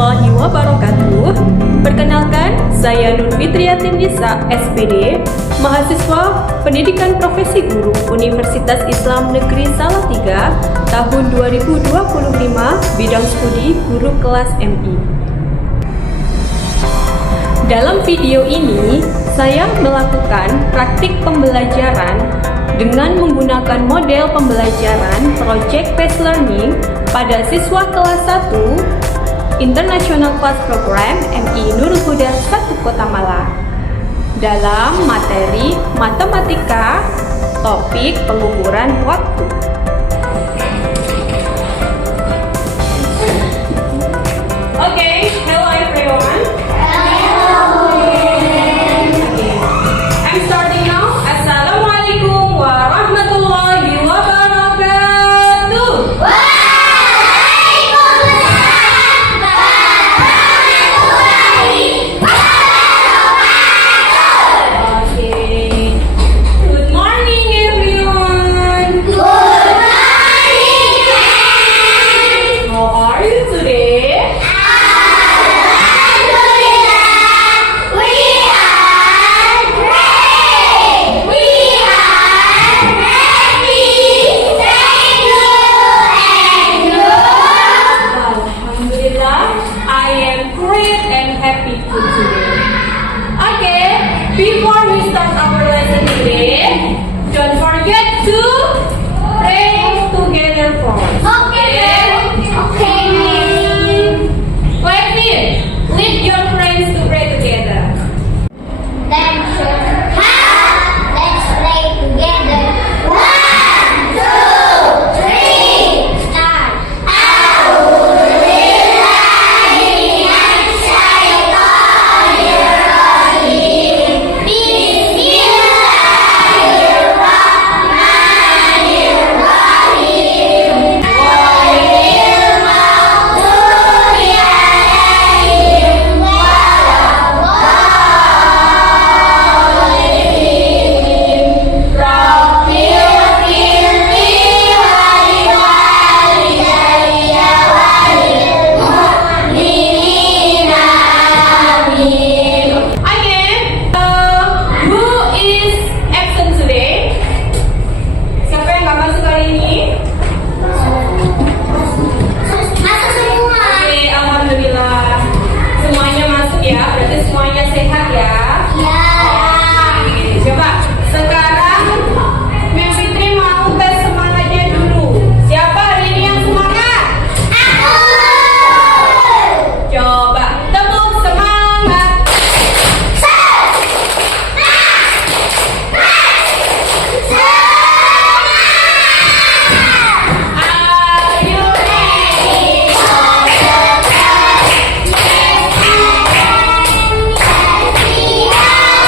warahmatullahi wabarakatuh. Perkenalkan, saya Nur Fitriyatin Nisa, SPD, mahasiswa Pendidikan Profesi Guru Universitas Islam Negeri Salatiga, tahun 2025, bidang studi Guru kelas MI. Dalam video ini, saya melakukan praktik pembelajaran dengan menggunakan model pembelajaran Project Based Learning pada siswa kelas 1 International Class Program MI Nurul Huda 1 Kota Malang dalam materi matematika topik pengukuran waktu. Okay, hello everyone. I'm starting now. Assalamualaikum warahmatullahi wabarakatuh. Waalaikumsalam warahmatullahi wabarakatuh. Okay. Good morning everyone. Good morning, friends. How are you today? Alhamdulillah, we are great. We are happy. Thank you and you. Alhamdulillah, I am great and happy for today. Okay, before we start our lesson today, don't forget to pray together first. Okay. Like this, lead your friends to pray together. Let's play together. 1, 2, 3, start. A'udzubillahiminasyaitonirrajim. Bismillahirrahmanirrahim. Ghairil maghdubi alaihim waladdallin. Rabbil firli waliwalidayya walil mu'minina. Amin. Again, who is absent today? Siapa yang nggak masuk hari ini? Masuk semua. Oke, alhamdulillah. Semuanya masuk ya, berarti semuanya sehat ya. Ya. Oke, coba sekarang Mbak Fitri mau tes semangatnya dulu. Siapa hari ini yang semangat? Aku. Coba tepuk semangat. Are you ready? Yes, we are.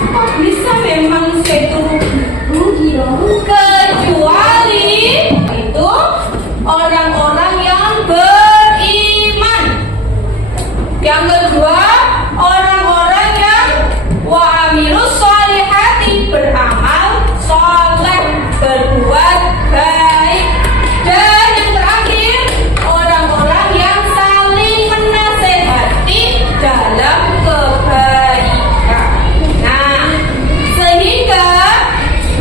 kok bisa memang saya itu rugi dong? Kecuali itu orang-orang yang beriman. Yang kedua, orang-orang yang wa'amilus sholihati, beramal soleh, berbuat baik. Dan yang terakhir, orang-orang yang saling menasehati dalam kebaikan. Nah, sehingga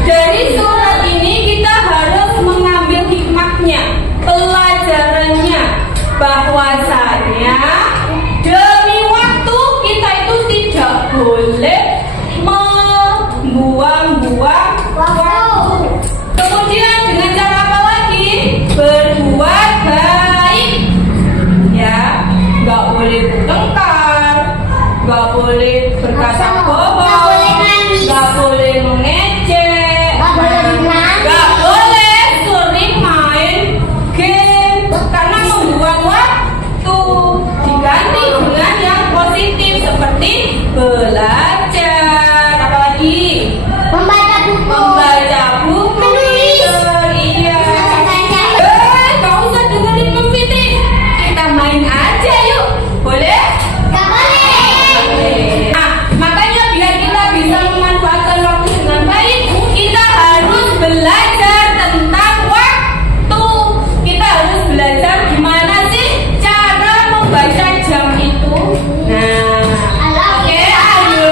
dari surat ini kita harus mengambil hikmahnya, pelajarannya, bahwasanya demi waktu kita itu tidak boleh membuang-buang waktu. Kemudian dengan cara apa lagi? Berbuat baik. Ya, nggak boleh bertengkar, nggak boleh berkata bohong, Nggak boleh nangis. nggak boleh mengejek, Nggak boleh menangis. nggak boleh sering main game karena membuang waktu. Diganti dengan yang positif seperti belajar, apalagi Membaca buku. membaca buku, Menulis. iya. Menyelesaikan. Gak usah dengerin Mempiti, kita main aja yuk, boleh? Nggak boleh. Nah, makanya biar kita bisa memanfaatkan waktu dengan baik, kita harus belajar tentang waktu. Kita harus belajar gimana sih cara membaca jam itu. Nah, oke, are you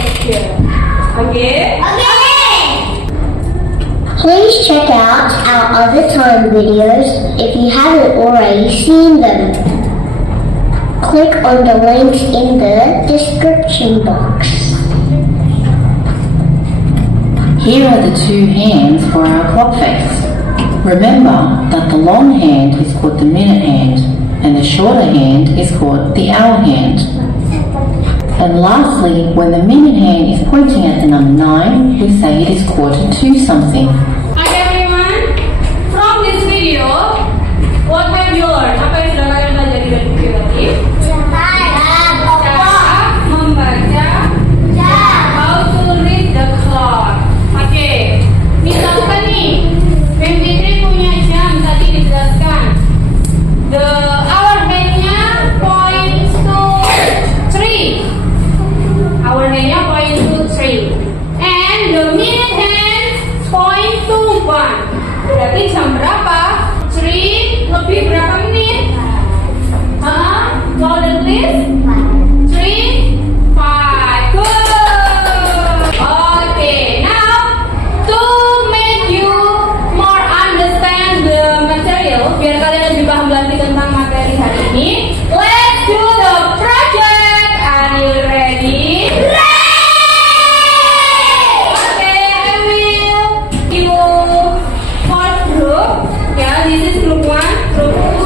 question. Okay? Please check out our other time videos if you haven't already seen them. Click on the links in the description box. Here are the two hands for our clock face. Remember that the long hand is called the minute hand and the shorter hand is called the hour hand. And lastly, when the minute hand is pointing at the number 9, we say it is quarter to something. Okay everyone, from this video, what have you learned? Apa yang sudah kalian pelajari dari video tadi? Cara membaca, how to read the clock. Oke, misalkan nih, MP3 punya jam tadi dijelaskan. The hour hand-nya points to 3. Hour hand-nya points to 3. And the minute hand point to 1. Berarti jam berapa? 3 lebih berapa menit? Louder please. 3, 5. Good. Okay, now to make you more understand the material, biar kalian lebih paham lagi tentang materi hari ini, let's do the project. Are you ready? Okay, I will give you 4 group. Yeah, this is group 1, group 2,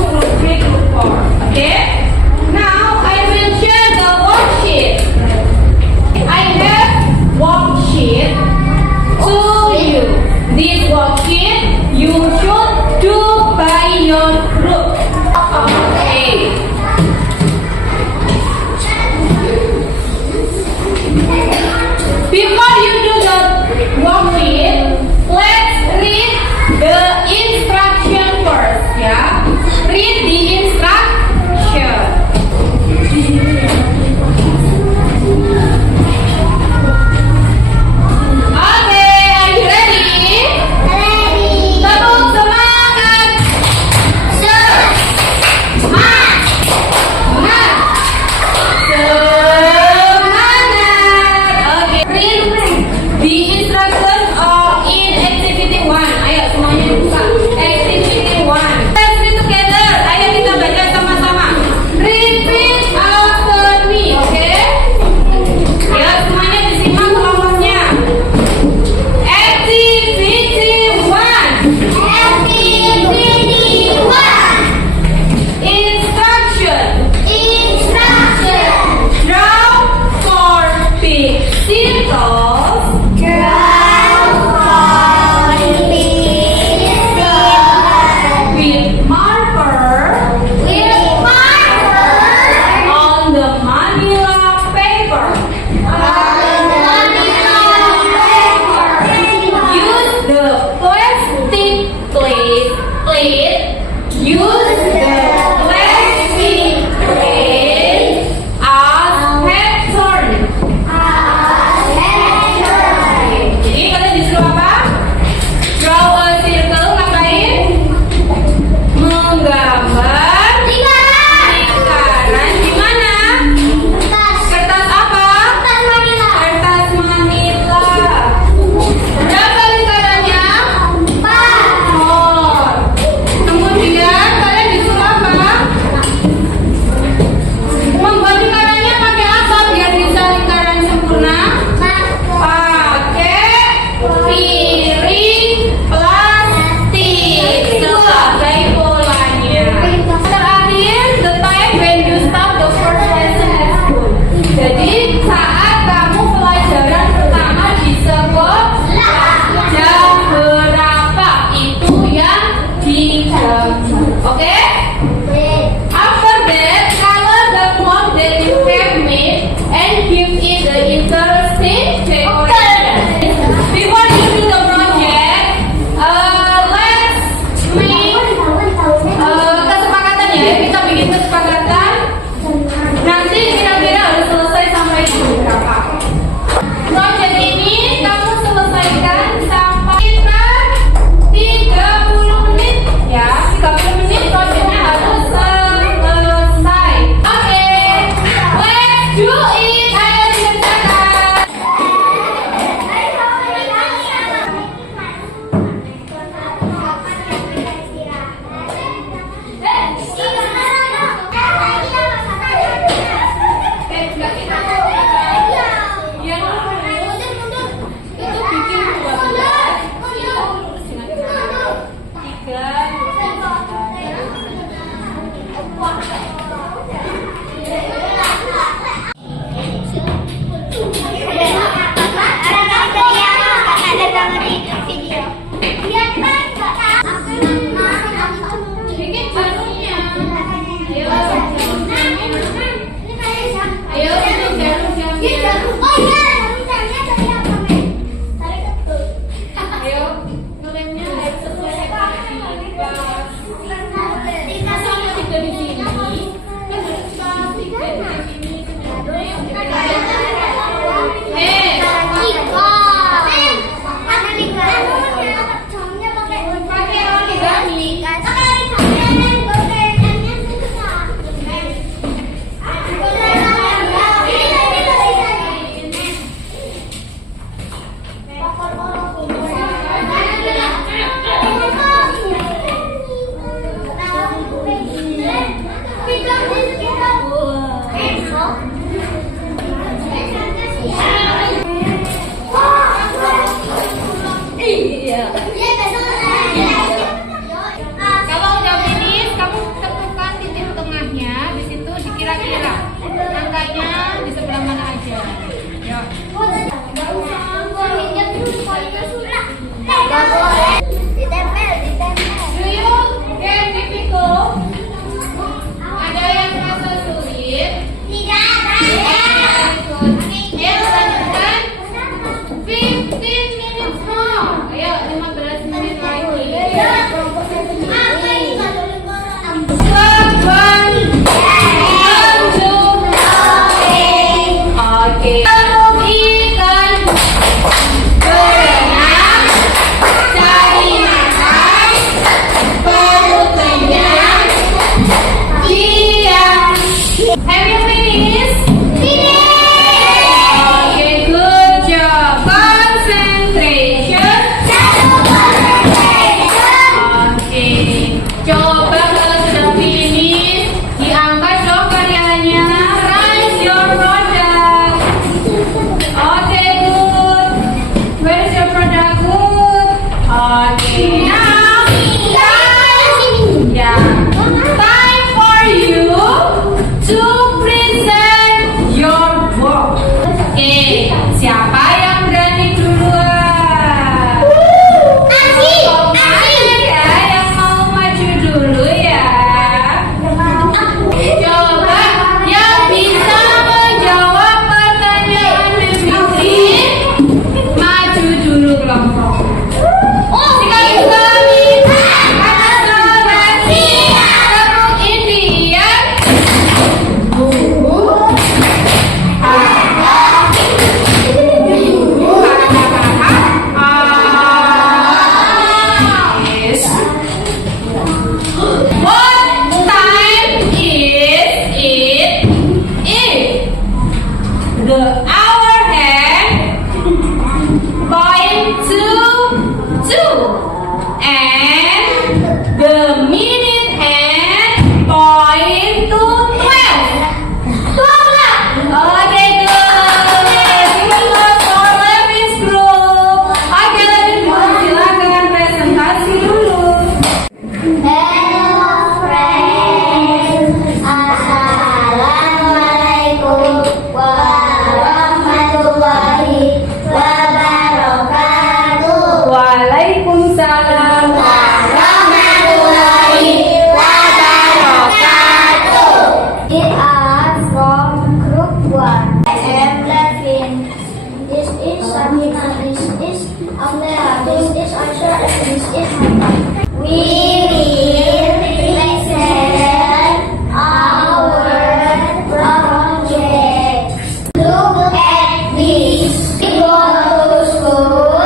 ikan, berenang, cari makan, perut kenyang, diam. Have you finished? Okay, good job. Concentration. Okay, coba kalau sudah finish, diangkat dong karyanya. Raise your product. Okay, good. Where is your product? Good. Okay, now time. Yeah, time for you to present your work. Okay, siapa yang berani duluan? Ayo ya, yang mau maju dulu ya. Coba yang bisa menjawab pertanyaan Fitri, maju dulu kelompok. Sekali-sekali, akselerasi, tepuk Indian. Yes. What time is it? The hour hand point to 2 and the minute hand point to 12. Okay, good. Give us for Levis group. Okay, Levis group, silakan presentasi dulu. Hello friends, Assalamualaikum warahmatullahi wabarakatuh. Waalaikumsalam. Warahmatullahi wabarakatuh. We are from Group 1. I am Levin. This is Sabina. This is Amlea. This is Aisha. And this is Mama. We will present our project. Look at this. We go to school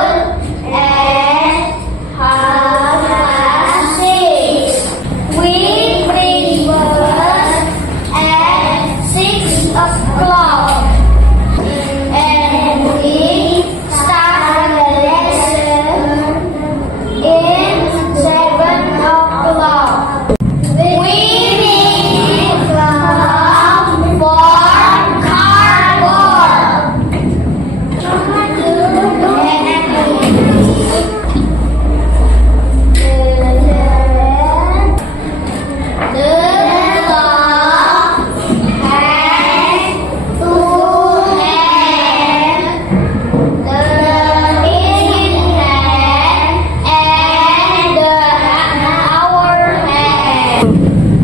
at 6:30. We bring bus at 6 o'clock. And we start the lesson in 7 o'clock. We need from 4 cardboard.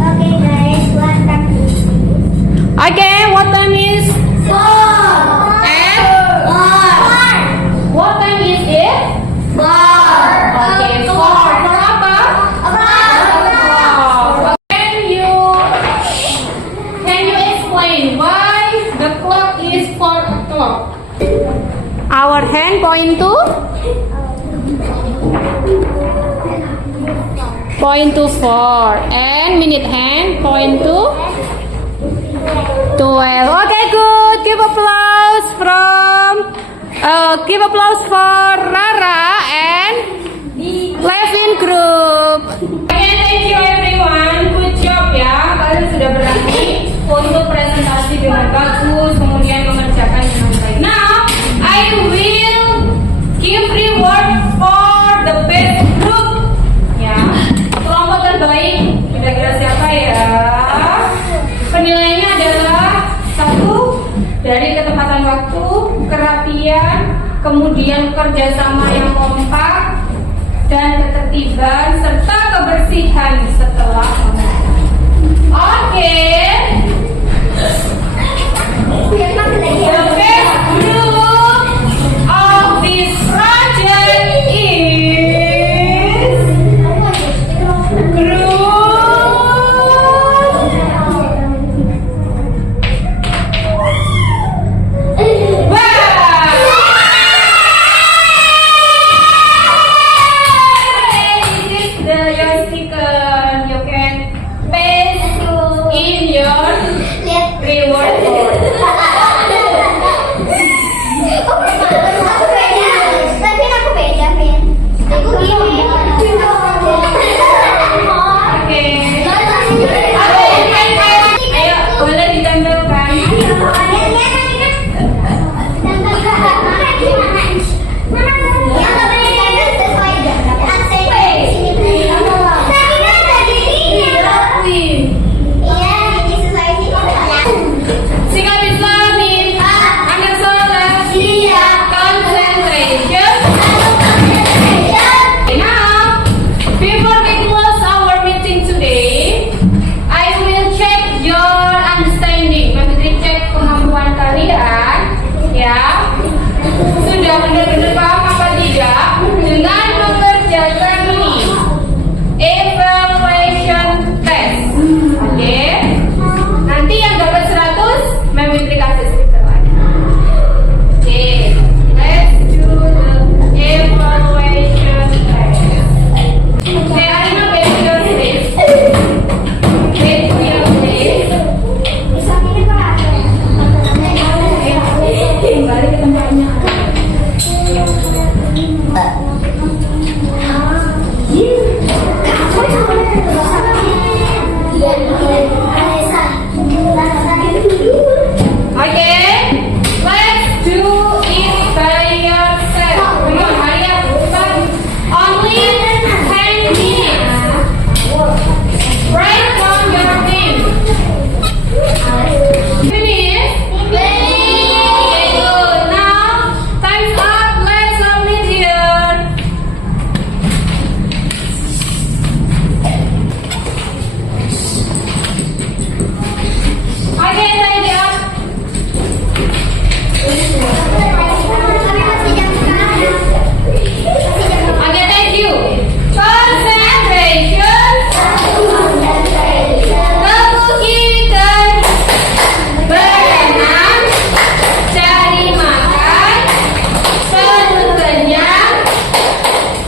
Okay guys, what time is it? Okay, what time is? 4. And what time is it? 4. Okay, 4. For apa? Wow. Can you explain why the clock is 4 o'clock? Our hand point to 4 and minute hand point to 12. Okay, good. Give applause for Rara and Levin Group. Okay, thank you everyone. Good job ya. Kalian sudah berani untuk presentasi dengan bagus, kemudian mengerjakan dengan baik. Now, I will give reward for the best group. Ya, kelompok terbaik. Kira-kira siapa ya? Penilaiannya adalah 1 dari ketepatan waktu, kerapian, kemudian kerjasama yang kompak, dan ketertiban serta kebersihan setelah mengajar. Oke. The best group of this project is group. Wow. Sudah benar-benar paham apa tidak dengan mengerjakan ini? Evaluation test. Oke. Nanti yang dapat 100 Mem Fitri kasih stiker lagi. Oke. Let's do the evaluation test. Okay, Arina, back to your place. Back to your place. Kembali ke tempatnya. Okay, let's do it by yourself. Come on, hurry up. Only 10 minutes. Write down your name. Finish? Okay, good. Now, time's up. Let's submit here. Okay, tidy up. Okay, thank you. Concentration. Kebukitan. Berenang. Cari makan. Perut kenyang.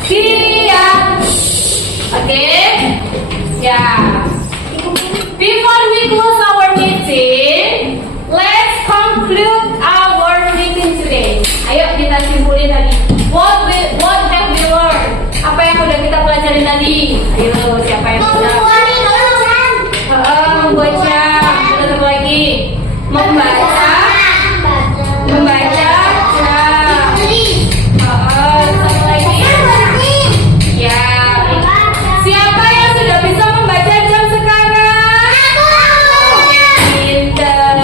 Siap. Okay? Yeah. Before we close our meeting, let's conclude our meeting today. Ayo kita simpulin tadi. What have we learned? Apa yang udah kita pelajari tadi? Ayo, siapa yang bisa? Membaca. Terus apa lagi? Membaca. Membaca. Terus apa lagi? Ya. Siapa yang sudah bisa membaca jam sekarang? Oke, pinter.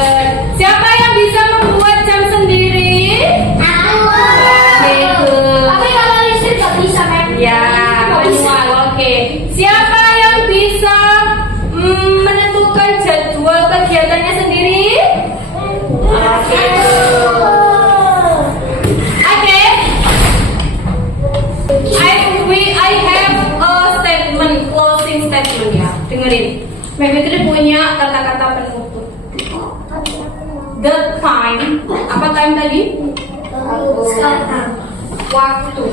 Siapa yang bisa membuat jam sendiri? Oke, good. Tapi kalau listrik nggak bisa, Mem. Ya, manual. Oke. Siapa yang bisa menentukan jadwal kegiatannya sendiri? Oke. Oke. I have a statement, closing statement ya. Dengerin. Mem Fitri punya kata-kata penutup. The time. Apa time tadi? Waktu.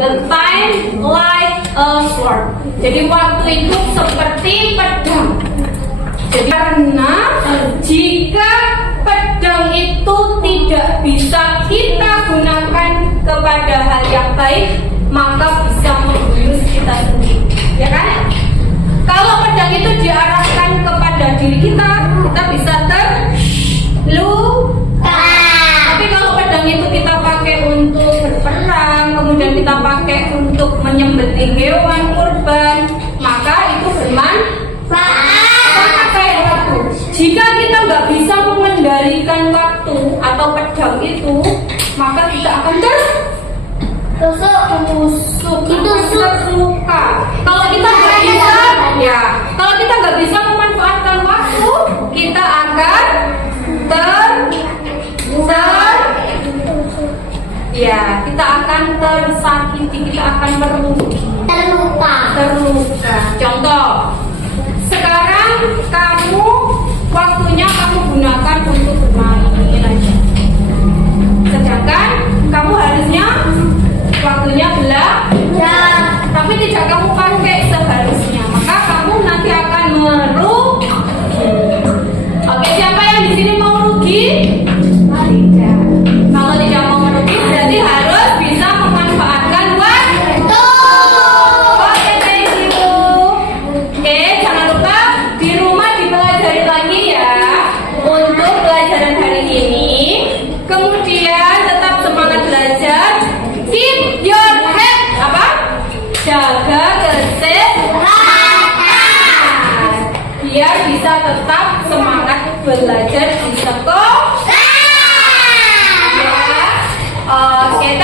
The time like a sword. Jadi waktu itu seperti pedang. Jadi karena jika pedang itu tidak bisa kita gunakan kepada hal yang baik, maka bisa membunuh kita sendiri. Ya kan? Kalau pedang itu diarahkan kepada diri kita bisa terluka. Tapi kalau pedang itu kita pakai untuk berperang, kemudian kita pakai untuk menyembelih hewan kurban, maka itu bermanfaat. Sama kayak waktu. Jika kita nggak bisa mengendalikan waktu atau pedang itu, maka kita akan terluka. Kalau kita nggak bisa, ya, kalau kita nggak bisa memanfaatkan waktu, kita akan kita akan tersakiti, kita akan terluka. Contoh, sekarang kamu waktunya kamu gunakan untuk bermain aja. Sedangkan kamu harusnya waktunya belajar, tapi tidak kamu pakai seharusnya, maka kamu nanti akan merugi. Oke, siapa yang di sini mau rugi? Tidak. Kalau tidak mau merugi, berarti harus bisa memanfaatkan waktu. Oke, thank you. Oke, jangan lupa di rumah dipelajari lagi ya untuk pelajaran hari ini. Kemudian tetap semangat belajar. Keep your head jaga kesehatan biar bisa tetap semangat belajar di sekolah. Ya. Oke,